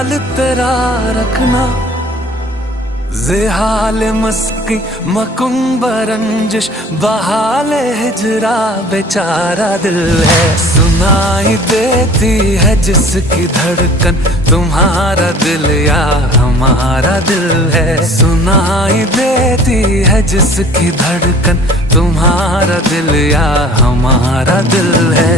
ख्याल तेरा रखना, ज़ेहाल मस्की मकुम्ब रंजिश बहाल हिजरा बेचारा दिल है। सुनाई देती है जिसकी धड़कन तुम्हारा दिल या हमारा दिल है। सुनाई देती है जिसकी धड़कन तुम्हारा दिल या हमारा दिल है।